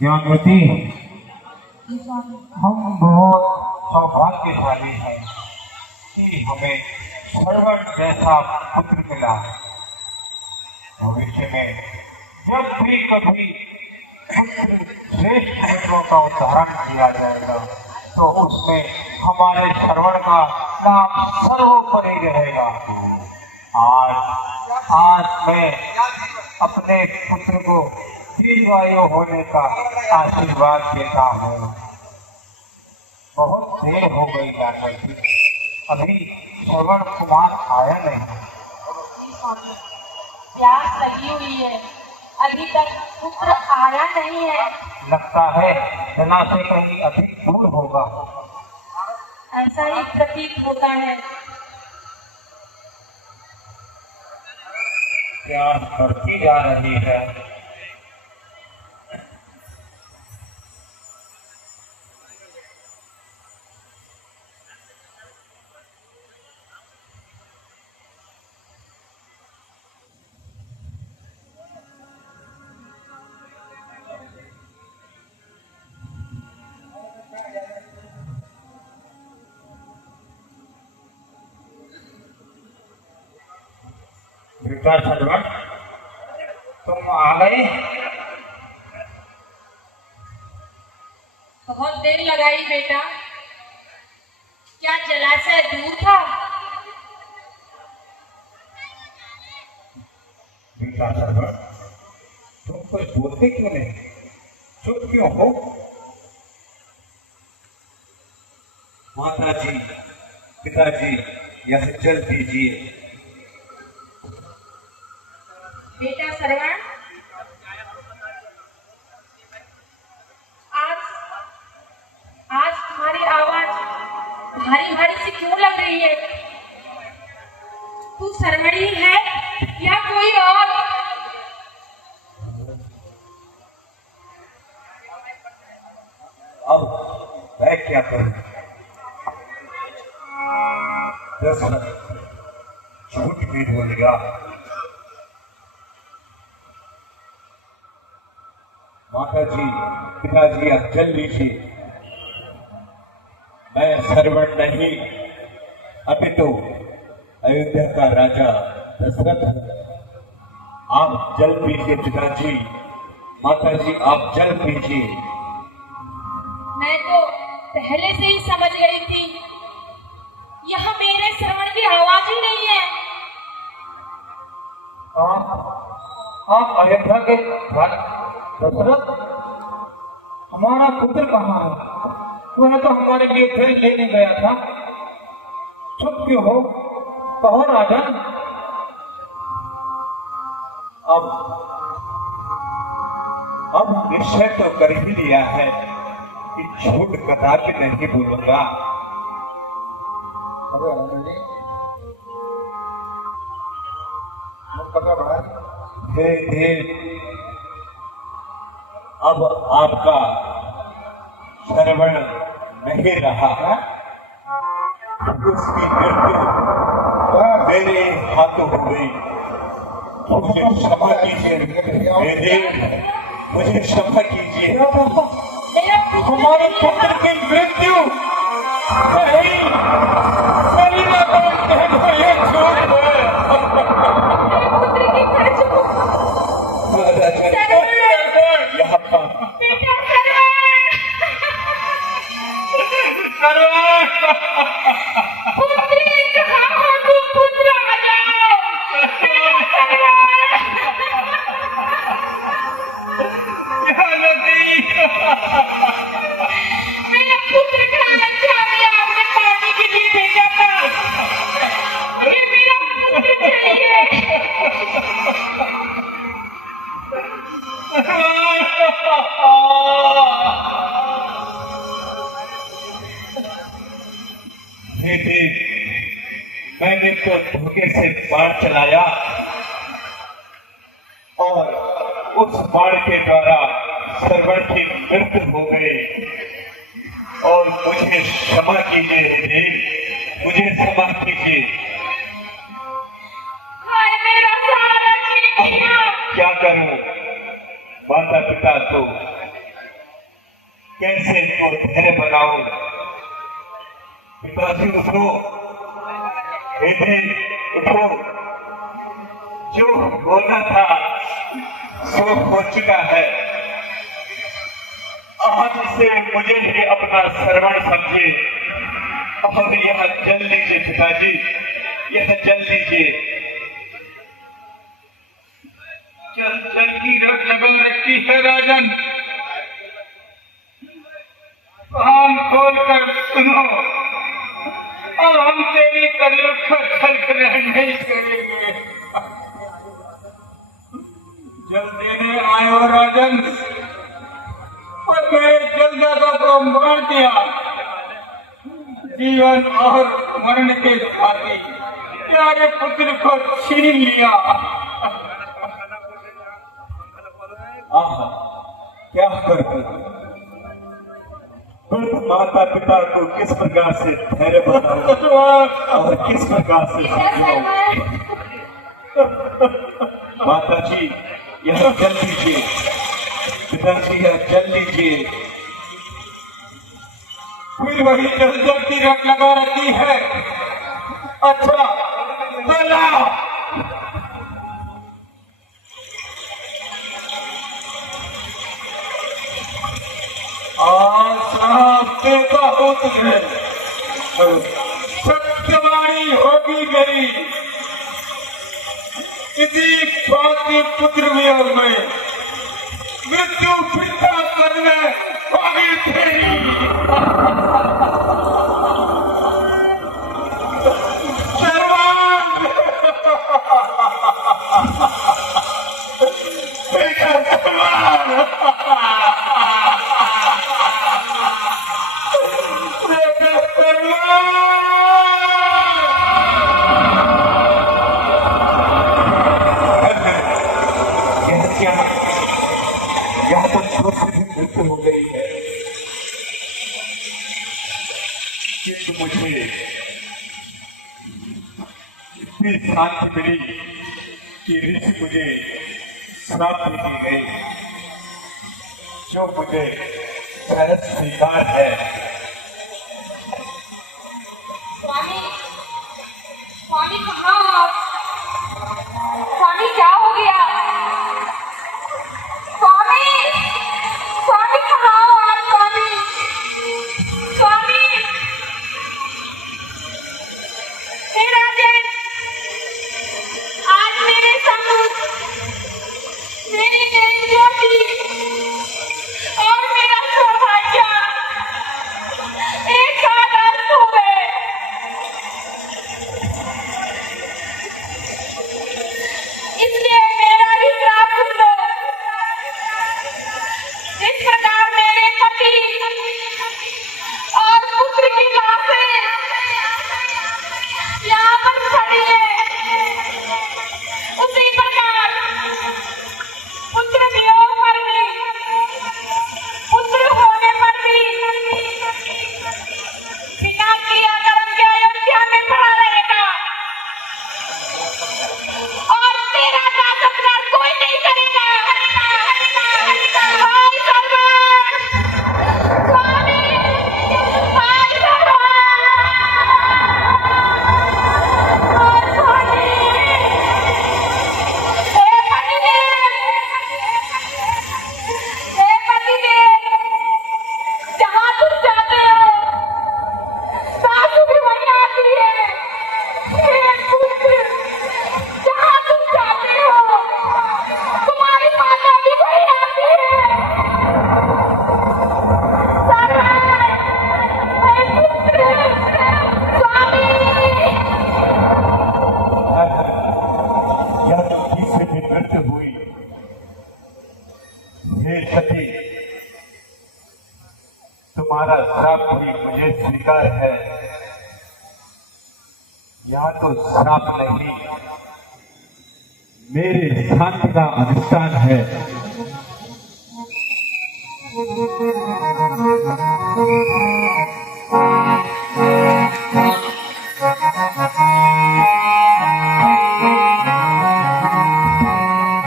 ज्ञानवती, हम बहुत सौभाग्यशाली हैं कि हमें श्रवण जैसा पुत्र मिला। भविष्य में जब भी कभी पुत्र श्रेष्ठ पुत्रों का उदाहरण किया जाएगा तो उसमें हमारे श्रवण का नाम सर्वोपरि रहेगा। आज मैं अपने पुत्र को दीर्घायु होने का आशीर्वाद देता हूँ। बहुत देर हो गई जाकर के अभी श्रवण कुमार आया नहीं। प्यास लगी हुई है, अभी तक पुत्र आया नहीं है। लगता है जना से कहीं अधिक दूर होगा। ऐसा ही प्रतीत होता है। प्यास बढ़ती जा रही है। बेटा श्रवण, तुम आ गए? बहुत देर लगाई बेटा। क्या जलाशय दूर था? बेटा श्रवण, तुम कुछ बोलते क्यों नहीं? चुप क्यों हो? माता जी, पिताजी, यहाँ चल दीजिए। बेटा श्रवण, आज तुम्हारी आवाज भारी भारी सी क्यों लग रही है? तू श्रवणी है या कोई और? अब मैं क्या करूं? दशरथ झूठ भी बोलेगा। माता जी, पिताजी, आप चल लीजिए। मैं श्रवण नहीं, अभी तो अयोध्या का राजा दशरथ हूं। आप जल पीजिए पिताजी, माता जी आप जल पीजिए। मैं तो पहले से ही समझ गई थी, यह मेरे श्रवण की आवाज ही नहीं है। आप अयोध्या के दशरथ, हमारा पुत्र कहाँ है? वह तो हमारे लिए फिर लेने गया था। चुप क्यों हो? कहो राजन। अब निश्चय तो कर ही लिया है कि झूठ कदापि नहीं बोलूंगा। धीरे धीरे अब आपका श्रवण नहीं रहा है। उसकी मृत्यु मेरे हाथों हो गई। मुझे क्षमा कीजिए, मुझे क्षमा कीजिए। हमारे पुत्र की मृत्यु मेरी माता ये झूठ मैंने तो धोखे से बाण चलाया और उस बाण के द्वारा श्रवण की मृत्यु हो गई। और मुझे क्षमा कीजिए, मुझे क्षमा कीजिए। क्या करूं? माता पिता तो कैसे इनको धैर्य बनाओ। पिताजी उठो, बेटे उठो, जो होना था सो हो चुका है। आज से मुझे ही अपना श्रवण समझे और यह चल लीजिए पिताजी, यह चल लीजिए। चल चल की रट लगा रखी है राजन, कान खोल कर सुनो, अब हम तेरी तलव का छल ग्रहण नहीं करेंगे। जल देने आए हो राजन, और मैं जलदादा को मार दिया। जीवन और मरण के साथी प्यारे पुत्र को छीन लिया। आह, क्या कर माता पिता को किस प्रकार से धैर्य बताऊं और किस प्रकार से समझाऊं। माता जी यह चल लीजिए, पिताजी यह चल लीजिए। फिर वही जल की रट लगा रखी है। अच्छा चला। देता हो तुम्हें, सत्यवाणी होगी मेरी। इसी स्वाति पुत्र में और मैं मृत्यु फिरता करने आगे तेरी। सर्वांग बेटा सर्वांग यह तो छोटी सी मृत्यु हो गई है, किंतु मुझे इतनी शांति मिली कि ऋषि मुझे श्राप दे दी गई, जो मुझे सहज स्वीकार है। स्वामी, स्वामी कहाँ आप? स्वामी क्या हो गया? स्वामी, स्वामी कहाँ हो आप? स्वामी, स्वामी, हे राजन, आज मेरे संग मेरी बहन ज्योति और मेरा सौभाग्य एक साथ अस्त हो गए। इसलिए मेरा भी श्राप सुन लो। इस प्रकार मेरे पति और पुत्र की लाशें यहाँ पर खड़ी है, उसी प्रकार पुत्र वियोग पर भी, पुत्र होने पर भी बिना क्रियाकर्म के अयोध्या में पड़ा रहेगा और तेरा दासत्कार कोई नहीं करेगा। हाय सर्वन, स्वामी, हाय सर्वन, हाय स्वामी, हे पतिदेव, हे पतिदेव, जहाँ तुम जाते हो सासू भी वहीं आती है। हे पुत्र, जहाँ तुम जाते हो तुम्हारी माता भी वहीं आती है। सर्वन, हे पुत्र, स्वामी, यह दुखी से भी मृत्यु हुई। हे सती, तुम्हारा श्राप भी मुझे स्वीकार है। यह तो श्राप नहीं, मेरे शांति का अनुष्ठान है।